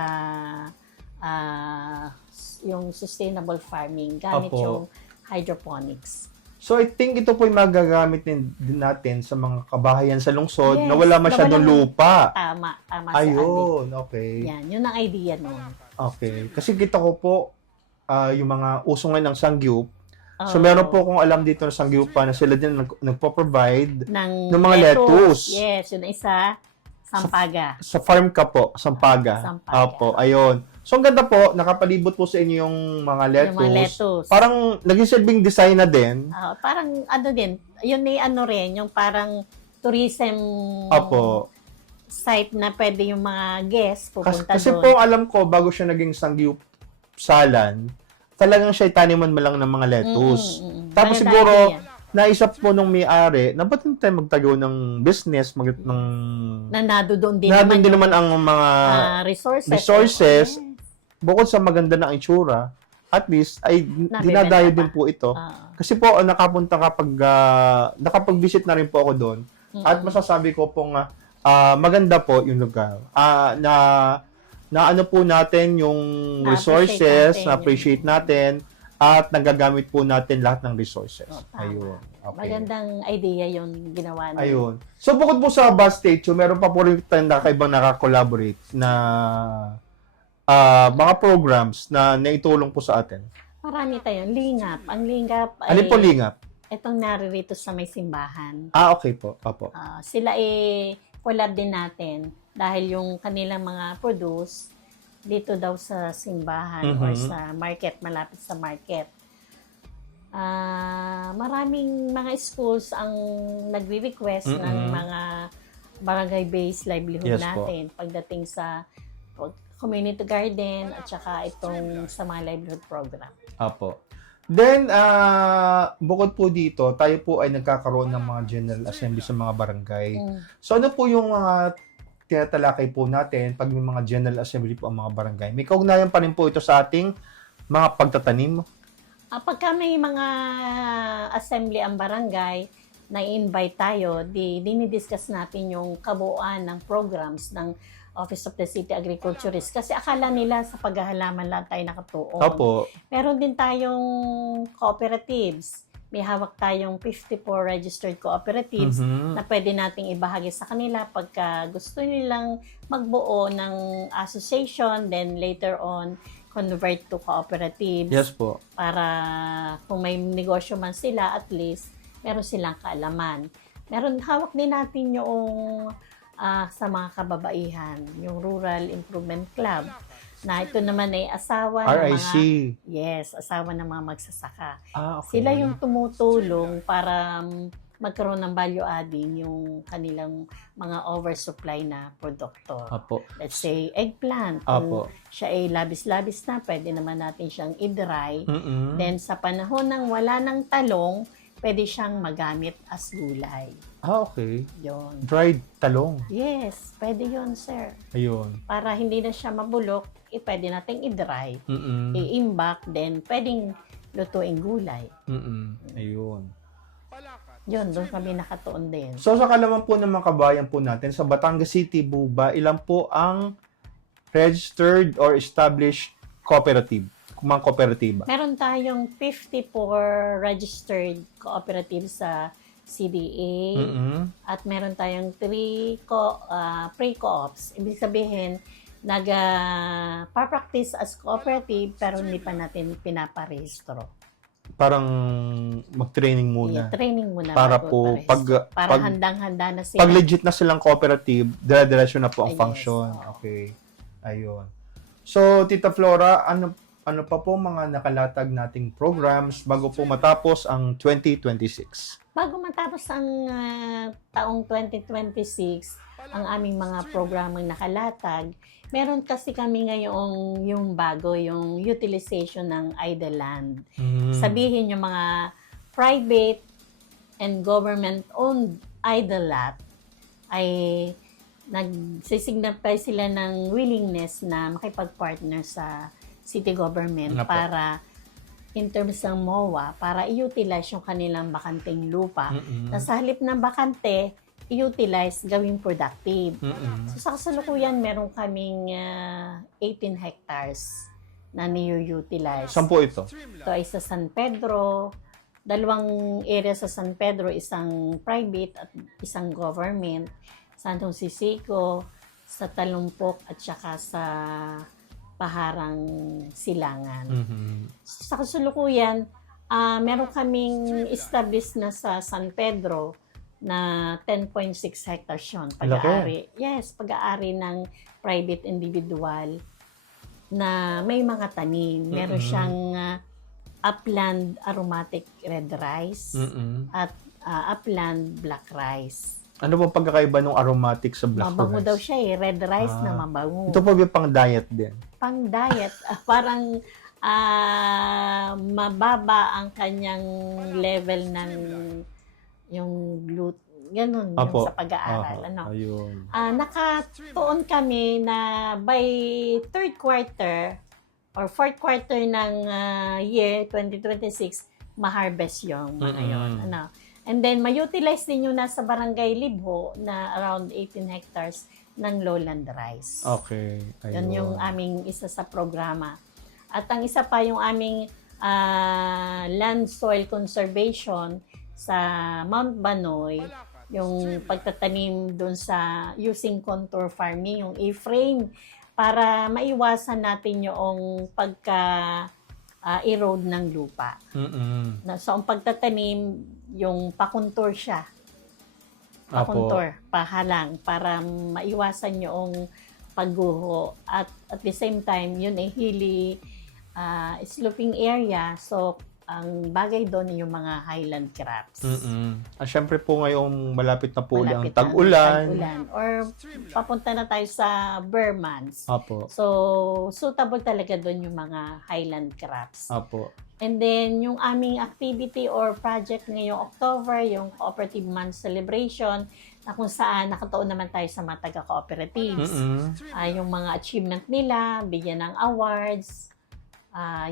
yung sustainable farming gamit Opo. yung hydroponics. So, I think ito po yung magagamit din natin sa mga kabahayan sa lungsod Yes, na wala masyadong na walang lupa. Tama si Ayun, okay. Andy. Yan, yun ang idea nun. Okay. Kasi kita ko po yung mga uso ngayon ng Sangyup. So, Oo. meron po akong alam dito ng Sangyupa na sila din nagpo-provide ng mga lettuce. Yes, yun ang isa. Sampaga. Sa farm ka po, Sampaga. Sampaga. Opo, ayun. So, ang ganda po, nakapalibot po sa inyo yung mga lettuce. Yung mga lettuce. Parang naging silbing design na din. Parang ano din, yun ay ano rin, yung parang tourism Opo. site na pwede yung mga guests pupunta Kasi doon. po, alam ko, bago siya naging Sangyup Salan, talagang siya taniman mo lang ng mga lettuce. Tapos Maganda siguro, idea. naisip po nung may-ari, na ba't hindi tayo magtago ng business, Nanado doon din na doon din yung naman ang mga resources, bukod sa maganda na itsura, at least, ay dinadayo din po ito. Kasi po, nakapag-visit na rin po ako doon, at masasabi ko pong maganda po yung lugar. Na ano po natin yung resources, na-appreciate natin, at nagagamit po natin lahat ng resources. Ayun. Okay. Magandang idea yung ginawa nila. Ayun. So, bukod po sa Bus State, meron pa po rin tayong kakaibang nakakolaborate na mga programs na naitulong po sa atin. Marami tayong lingap. Ang lingap ay... Alin po lingap? Itong naririto sa may simbahan. Okay po. Opo. Sila collab din natin. dahil yung kanilang mga produce dito daw sa simbahan or sa market, malapit sa market. Maraming mga schools ang nagre-request ng mga barangay-based livelihood natin pagdating sa community garden at saka itong sa mga livelihood program. Apo. Then, bukod po dito, tayo po ay nagkakaroon ng mga general assembly sa mga barangay. So, ano po yung tinatalakay po natin pag may mga general assembly po ang mga barangay? May kaugnayan pa rin po ito sa ating mga pagtatanim. Pagka may mga assembly ang barangay, na-invite tayo, dinidiscuss natin yung kabuuan ng programs ng Office of the City Agriculturist. Kasi akala nila sa paghahalaman lang tayo nakatuon. Opo. Meron din tayong cooperatives. May hawak tayong 54 registered cooperatives na pwede nating ibahagi sa kanila pagka gusto nilang magbuo ng association, then later on, convert to cooperatives. Yes po. Para kung may negosyo man sila, at least, meron silang kaalaman. Meron, hawak din natin yung sa mga kababaihan, yung Rural Improvement Club, na ito naman ay asawa ng mga... Yes, asawa ng mga magsasaka. Okay. Sila yung tumutulong para magkaroon ng value adding yung kanilang mga oversupply na produkto. Apo. Let's say, eggplant. Kung siya ay labis-labis na, pwede naman natin siyang i-dry. Then, sa panahon ng wala ng talong, pwede siyang magamit as gulay. Okay. Yun. Dried talong. Yes, pwede yun, sir. Ayun. Para hindi na siya mabulok, pwede nating i-dry, i-imbak, then pwedeng lutuing gulay. Ayun. Yun, doon kami nakatuon din. So, sa kalaman po ng mga kabayan po natin, sa Batangas City, Buba, ilan po ang registered or established cooperative? Mga kooperatiba? Meron tayong 54 registered cooperatives sa CDA at meron tayong 3 pre-co-ops. Ibig sabihin, nag-practice as cooperative pero hindi pa natin pinaparehistro. Parang mag-training muna. Yeah, training muna. Para po, para handang-handa na sila. Pag legit na silang cooperative, dire-diretso na po ang function. Okay. Ayun. So, Tita Flora, ano pa po mga nakalatag nating programs bago po matapos ang 2026? Bago matapos ang taong 2026, ang aming mga programang nakalatag, meron kasi kami ngayong yung bago, yung utilization ng idle land. Sabihin yung mga private and government-owned idle lot ay nagsisignify sila ng willingness na makipag-partner sa city government para in terms ng MOA, para i-utilize yung kanilang bakanteng lupa. Na sa halip ng bakante, i-utilize, gawing productive. So sa kasalukuyan, meron kaming 18 hectares na niyo-utilize. Saan po ito? Ito ay sa San Pedro, 2 area sa San Pedro, isang private at isang government. San Jose Sico, sa Talumpok at saka sa Paharang Silangan. Sa kasalukuyan, meron kaming established na sa San Pedro na 10.6 hectares yun. Pag-aari. Yes, pag-aari ng private individual na may mga tanim. Meron siyang upland aromatic red rice at upland black rice. Ano bang pagkakaiba ng aromatic sa black rice? Mabango daw siya eh. Red rice na mabango. Ito po yung pang-diet din? Pang-diet. Parang mababa ang kanyang level ng yung gluten. Ganun yung sa pag-aaral. Ayun. Nakatuon kami na by third quarter or fourth quarter ng year 2026, ma-harvest yung mga yun. And then, ma-utilize din yung nasa Barangay Libho na around 18 hectares ng lowland rice. Okay. Ayun. Yun yung aming isa sa programa. At ang isa pa yung aming land soil conservation sa Mount Banoy, yung pagtatanim dun sa using contour farming, yung A-frame, para maiwasan natin yung erode ng lupa. So, ang pagtatanim, yung pakontour siya. pakontor, pahalang para maiwasan yung pagguho at the same time yun ay hilly sloping area, so ang bagay doon yung mga highland crabs. At syempre po ngayong malapit na po ang Malapit na tag-ulan. or papunta na tayo sa bare months. Apo. So suitable talaga doon yung mga highland crabs. Apo. And then, yung aming activity or project ngayong October, yung Cooperative Month Celebration, na kung saan nakataon naman tayo sa mga taga-cooperatives. Yung mga achievement nila, bigyan ng awards.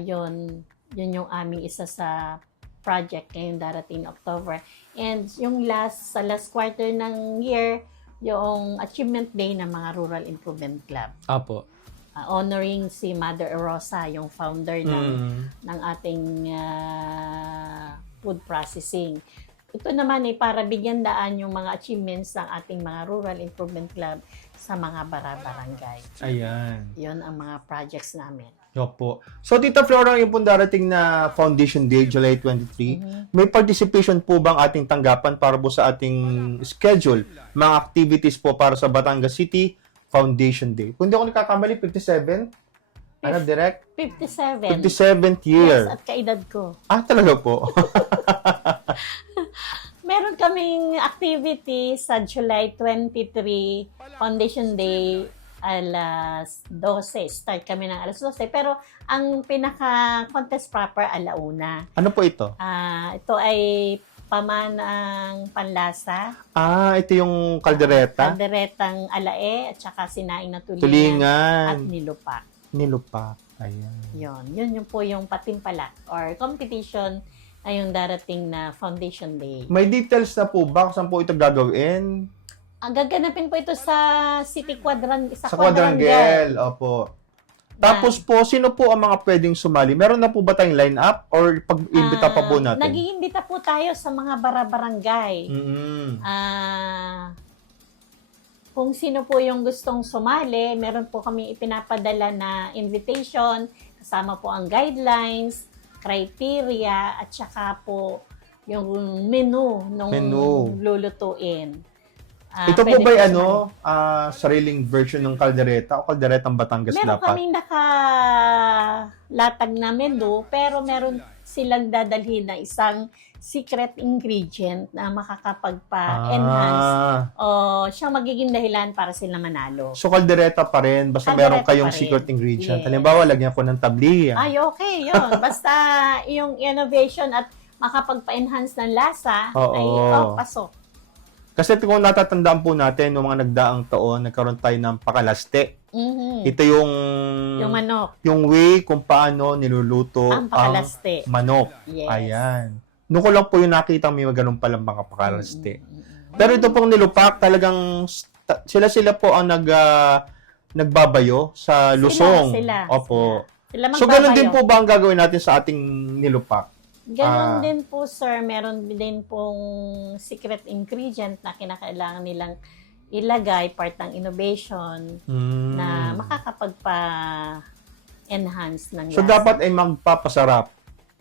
Yun yung aming isa sa project ngayong darating October. And yung sa last quarter ng year, yung Achievement Day ng mga Rural Improvement Club. Apo. Honoring si Mother Rosa, yung founder ng ating food processing. Ito naman ay para bigyan daan yung mga achievements ng ating mga Rural Improvement Club sa mga barangay. Ayan. Yun ang mga projects namin. Opo. So, Tita Flora, yung pong darating na Foundation Day, July 23, may participation po bang ating tanggapan para po sa ating schedule, mga activities po para sa Batangas City Foundation Day? Kung di ako nakakamali, 57? Ano, direct? 57. 57th year. Yes, at kaedad ko. Talaga po. Meron kaming activity sa July 23, Foundation Day, alas 12. Start kami ng alas 12. Pero ang pinaka-contest proper, alauna. Ano po ito? Ito ay pamanang panlasa. Ito yung kaldereta? Kalderetang alae at saka sinaing na Tulingan. at nilupak. Nilupak. Ayan. Yun yung po yung patimpalak or competition ay yung darating na Foundation Day. May details na po ba kung saan po ito gagawin? Gaganapin po ito sa City Quadrangle. Sa Quadrangle. Opo. Tapos po, sino po ang mga pwedeng sumali? Meron na po ba tayong line-up or pag-imbita pa po natin? Nag-iimbita po tayo sa mga barangay. Kung sino po yung gustong sumali, meron po kami ipinapadala na invitation, kasama po ang guidelines, criteria, at saka po yung menu nung lulutuin. Ito po ba sariling version ng kaldereta o kalderetang Batangas meron dapat? Meron kaming nakalatag na menu, pero meron silang dadalhin na isang secret ingredient na makakapagpa-enhance. Siyang magiging dahilan para sila manalo. So, kaldereta pa rin, basta meron kayong secret ingredient. Yes. Halimbawa, lagyan ko ng tabli. Ay, okay, yun. Basta yung innovation at makapagpa-enhance ng lasa, ay pasok. Kasi kung natatandaan po natin, noong mga nagdaang taon, nagkaroon tayo ng pakalaste. Ito yung manok. Yung way kung paano niluluto ang pakalaste. Manok. Yes. Ayan. Noon ko lang po yung nakita may ganun palang mga pakalaste. Pero ito pong nilupak, talagang sila po ang nagbabayo sa lusong. Sila. Opo. Sila so, ganun din po ba ang gagawin natin sa ating nilupak? Ganon din po, sir. Meron din pong secret ingredient na kinakailangan nilang ilagay, part ng innovation, na makakapagpa-enhance ng lasa. So, dapat ay magpapasarap.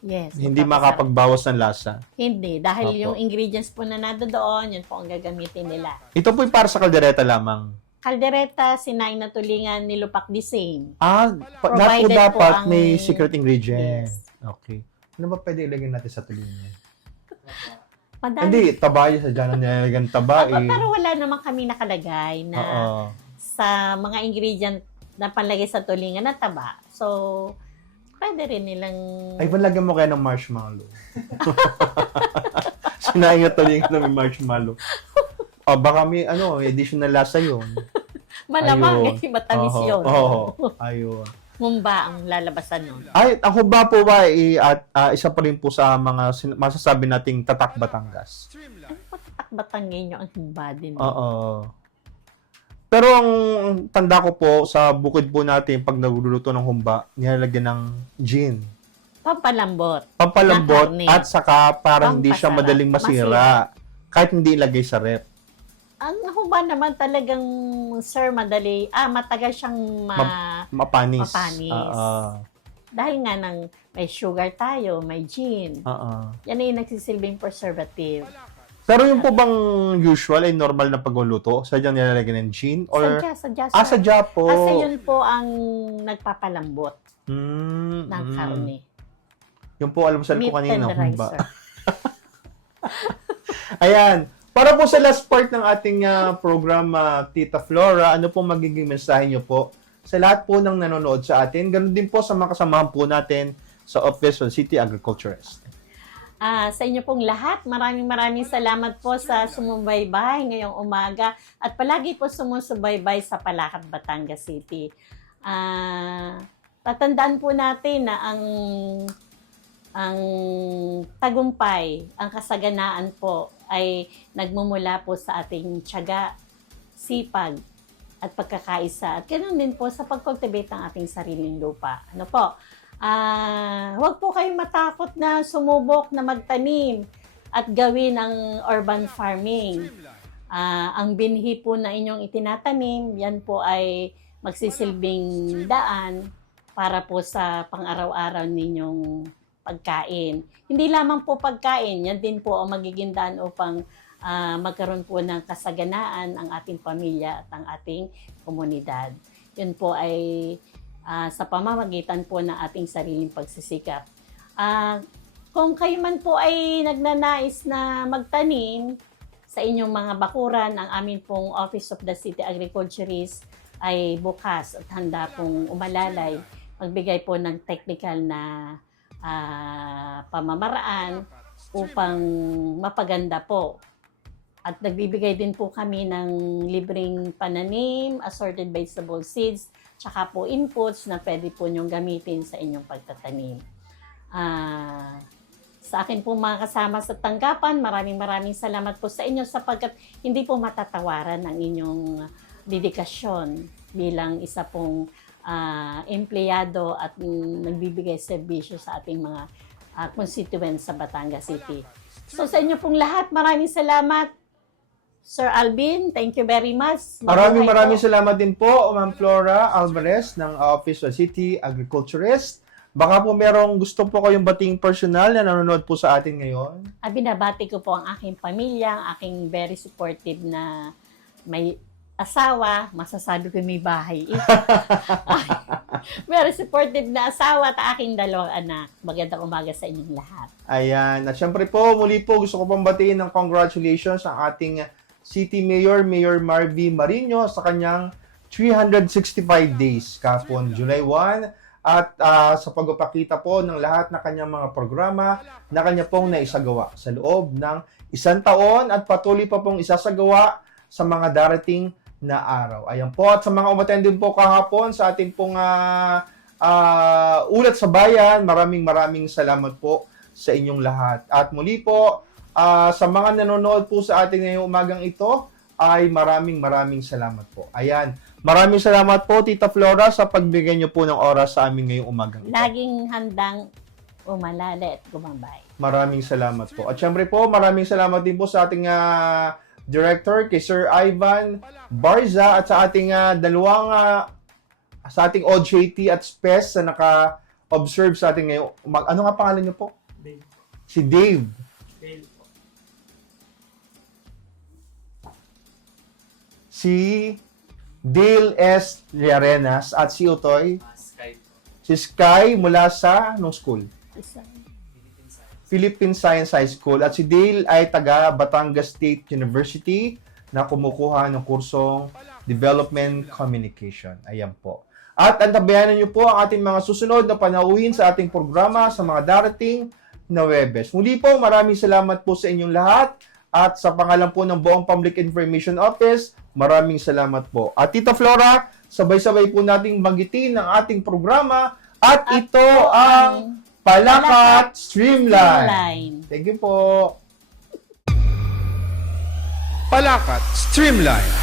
Yes. Hindi makapagbawas ng lasa. Hindi. Dahil yung ingredients po na doon, yun po ang gagamitin nila. Ito po para sa kaldereta lamang. Kaldereta, sinaing na tulingan, nilupak the same. Dapat may secret ingredient. Yes. Okay. Ano ba pwede ilagay natin sa tulingan? Madami. Hindi, taba yun. Sa dyan nilagyan taba. Pero wala naman kami nakalagay na sa mga ingredient na panlagay sa tulingan na taba. So, pwede rin nilang... Ay, panlagyan mo kaya ng marshmallow. Sinaing na tulingan na may marshmallow. Baka may additional lasa yun. Malamang, matamis yun. Ayun. Humba ang lalabasan nun. Ay, ang humba po ba isa pa rin po sa mga masasabi nating tatak Batangas? Ano po tatak Batangas nyo ang humba din? Oo. Pero ang tanda ko po sa bukid po natin pag nagluluto ng humba, nilalagyan ng gin. Pampalambot. At saka para hindi siya madaling masira. Kahit hindi ilagay sa rep. Ang humba naman talagang, sir, matagal siyang mapanis. Dahil nga may sugar tayo, may gin. Yan ay nagsisilbing preservative. Pero yung po bang usual ay normal na pagluluto? Sadyang nilalagyan ng gin? Or... Sadya, Ah, sadya po. Kasi yun po ang nagpapalambot Mm, ng karne. Yung po, alam sa ko Meat kanina. tenderizer. Ayan. Para po sa last part ng ating program, Tita Flora, ano po magiging mensahe niyo po sa lahat po ng nanonood sa atin? Ganun din po sa mga kasamahan po natin sa Office of City Agriculturist. Sa inyo pong lahat, maraming salamat po sa sumubaybay ngayong umaga at palagi po sumusubaybay sa Palakat, Batangas City. Tatandaan po natin na ang tagumpay, ang kasaganaan po ay nagmumula po sa ating tiyaga, sipag at pagkakaisa. At ganoon din po sa pag-cultivate ng ating sariling lupa. Ano po? Huwag po kayong matakot na sumubok na magtanim at gawin ang urban farming. Ang binhi po na inyong itinatanim, yan po ay magsisilbing daan para po sa pang-araw-araw ninyong pagkain. Hindi lamang po pagkain, yan din po ang magiging daan upang magkaroon po ng kasaganaan ang ating pamilya at ang ating komunidad. Yun po ay sa pamamagitan po ng ating sariling pagsisikap. Kung kayo man po ay nagnanais na magtanim sa inyong mga bakuran, ang amin pong Office of the City Agriculturist ay bukas at handa pong umalalay, magbigay po ng technical na pamamaraan upang mapaganda po. At nagbibigay din po kami ng libreng pananim, assorted vegetable seeds, tsaka po inputs na pwede po nyong gamitin sa inyong pagtatanim. Sa akin po mga kasama sa tanggapan, maraming salamat po sa inyo sapagkat hindi po matatawaran ang inyong dedikasyon bilang isa pong empleyado at nagbibigay serbisyo sa ating mga constituents sa Batangas City. So sa inyo pong lahat, maraming salamat. Sir Alvin, thank you very much. Maraming salamat din po, Ma'am Flora Alvarez ng Office of City Agriculturist. Baka po merong gusto po kayong bating personal na nanonood po sa atin ngayon. Binabati ko po ang aking pamilya, ang aking very supportive na may asawa, masasabi ko may bahay. Very supportive na asawa at aking dalawang anak. Magandang umaga sa inyong lahat. Ayan. At syempre po, muli po gusto ko pong batiin ng congratulations ang ating City Mayor, Mayor Marvy Marino sa kanyang 365 days kahapon, July 1. At sa pagpapakita po ng lahat na kanyang mga programa na kanya pong naisagawa sa loob ng 1 taon at patuloy pa pong isasagawa sa mga darating na araw. Ayan po. At sa mga umattend din po kahapon sa ating pong ulat sa bayan, maraming salamat po sa inyong lahat. At muli po, sa mga nanonood po sa ating ngayong umagang ito, ay maraming salamat po. Ayan. Maraming salamat po, Tita Flora, sa pagbigay niyo po ng oras sa amin ngayong umagang ito. Laging handang umalala at gumabay. Maraming salamat po. At syempre po, maraming salamat din po sa ating Director, kay Sir Ivan Barza, at sa ating sa ating OJT at SPES na naka-observe sa ating ngayong umaga. Ano nga pangalan niyo po? Dave. Si Dave. Dave po. Si Dale S. Llarenas at si Utoy. Sky po. Si Sky mula sa anong school? Philippine Science High School. At si Dale ay taga Batangas State University na kumukuha ng kursong Development Communication. Ayan po. At antabayanan niyo po ang ating mga susunod na panauhin sa ating programa sa mga darating na Webes. Muli po, maraming salamat po sa inyong lahat. At sa pangalan po ng buong Public Information Office, maraming salamat po. At Tita Flora, sabay-sabay po nating banggitin ang ating programa. At ito ang Palakat Streamline. Thank you po. Palakat Streamline.